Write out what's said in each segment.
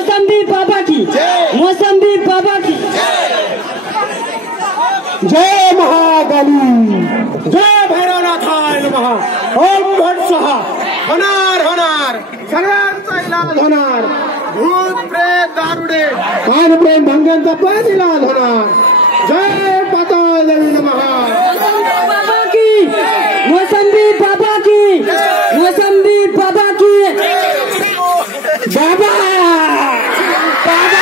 मोसंबी बाबा की मोसंबी बाबा की जय महाकाली, जय भैरवनाथाय नमः. ओम भट स्वाहा. होणार होणार, सगळ्यांचा इलाज होणार. भूत प्रेत दारुडे आणि प्रेम भंगांचा पण इलाज होणार. जय पाताळ देवी नमः. बाबा की मोसंबी बाबा की मोसंबी बाबा की बाबा बाबा.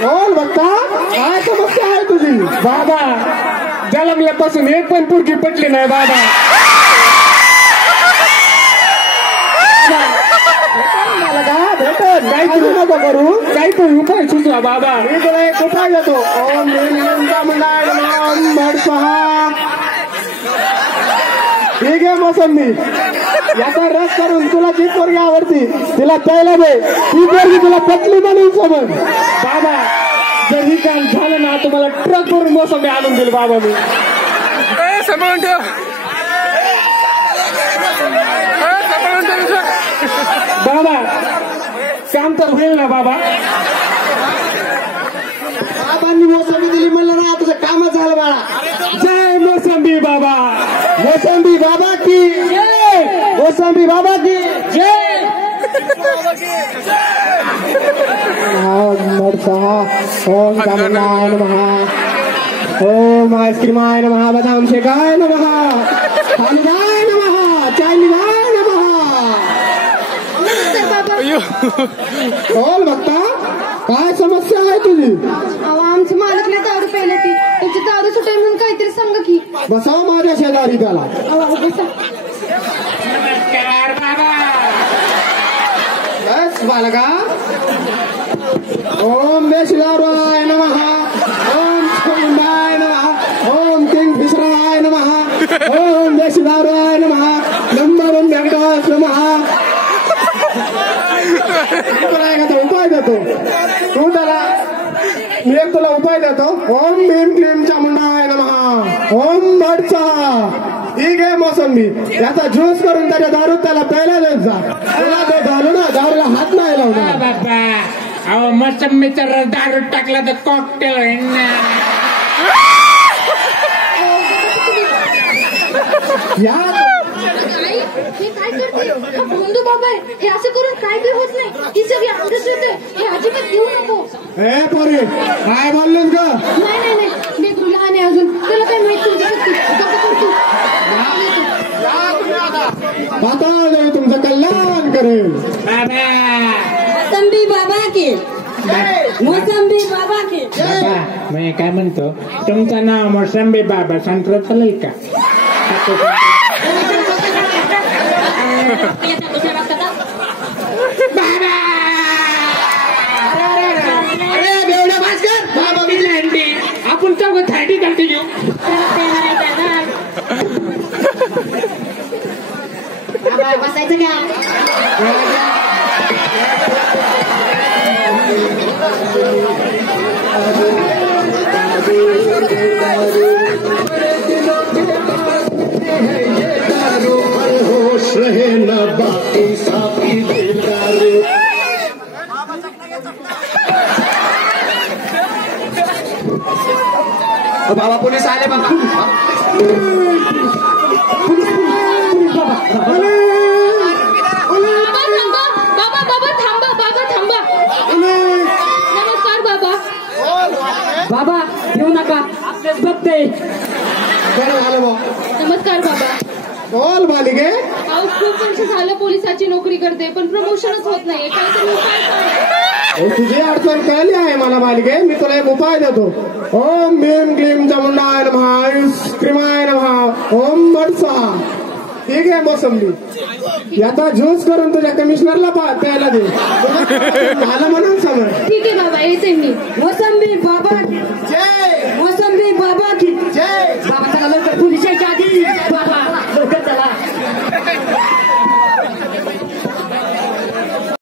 बोल बघता, काय समस्या आहे तुझी? बाबा जन्मल्यापासून एक पण पुरगी पटली नाही बाबा. भेटत काही करू नको करू, काहीतरी उपाय सुचवा बाबा. मी तुला एक उपाय देतो. ओम मंडाय ओम भट स्वाहा. ठीक आहे मोसंबी, याचा रस करून तुला जी पोरगी आवडती तिला प्यायला दे. ती पोरगी तुला पटली म्हणून समज. बाबा जर ही काम झालं ना तुम्हाला ट्रक करून मोसंबी आणून दिल बाबा मी. सांभाळून ठेव. बाबा काम तर होईल ना बाबा. बाबांनी मोसंबी दिली म्हणलं ना, तुझं कामच झालं बाळा. जय मोसंबी बाबा. मोसंबी बाबा की जय मोसंबी बाबा की जय ओम भट स्वाहा. ओम चामुंडाय नमः. ओम आईस्क्रीमाय नमः. बदाम शेकाय नमः. फालुदाय नमः. चायनीदाय नमः. बोल बघता, काय समस्या आहे तुझी? आमची मालकने दारू प्यायला ती त्याची दारू सुटेल म्हणून काहीतरी सांग की. बसाव माझ्या शेजारी त्याला. बसा. नमस्कार बाबा. बस बालका. ओम बेशिदाराय नमः. ओम चामुंडाय नमः. ओम किंगफिशराय नमः. ओम बेशिदाराय नमः. नंबर वन वेंकटेश नमः. तुला एखादा उपाय देतो. तू त्याला मी एक तुला उपाय देतो. ओम भीम क्लीम चामुंडाय नमः. ओम भट स्वाहा. ठीक आहे मोसंबी, याचा ज्यूस करून त्याच्या दारूत त्याला प्यायला देत जा. तुला ते दारू ना, दारूला हात नाही लावणार. बाबा अहो मोसंबीचा रस दारू टाकला तर कॉकटेल होईल ना. या हे काय करते? हा बंधू बाबा आहे. हे असं करून काय बी होत नाही. ही सगळी अंधश्रद्धा आहे. हे अजिबात घेऊ नको. हे पोरी काय बोललोस ग? नाही नाही नाही, मी तुला लहान आहे अजून. तुला काय माहित तुमच्या शक्ती. पाताळ देवी तुमचं कल्याण करेल. बाबा मोसंबी बाबा की मोसंबी बाबा की बाबा मी काय म्हणतो, तुमचं नाव मोसंबी बाबा सांगितलं चालेल का? अरे बेवड्या भास्कर, बाबा मी लहानटी आपण चौघ थाटी करते घेऊ. बसायचं का? होश रहे न बाकी साथी बेकार. बाबा पोलीस आले बघा. बाबा बाबा थांबा. बाबा थांबा. नमस्कार बाबा. बाबा घेऊ नका, आपलेच बघते. बरं झालं बा. नमस्कार बाबा. बोल बालिके. अहो खूप वर्ष झालं पोलिसाची नोकरी करते पण प्रमोशनच होत नाहीये. काहीतरी उपाय सांगा. तुझी अडचण कळली आहे मला बालिके. मी तुला एक उपाय देतो. ओम भीम क्लीम चामुंडाय नमः. आईस्क्रीमाय नमः. ओम भट स्वाहा. ठीक आहे मोसंबी, याचा ज्यूस करून तुझ्या कमिशनरला प्यायला दे. झालं म्हणून समज. ठीक आहे बाबा, येते मी. मोसंबी बाबा की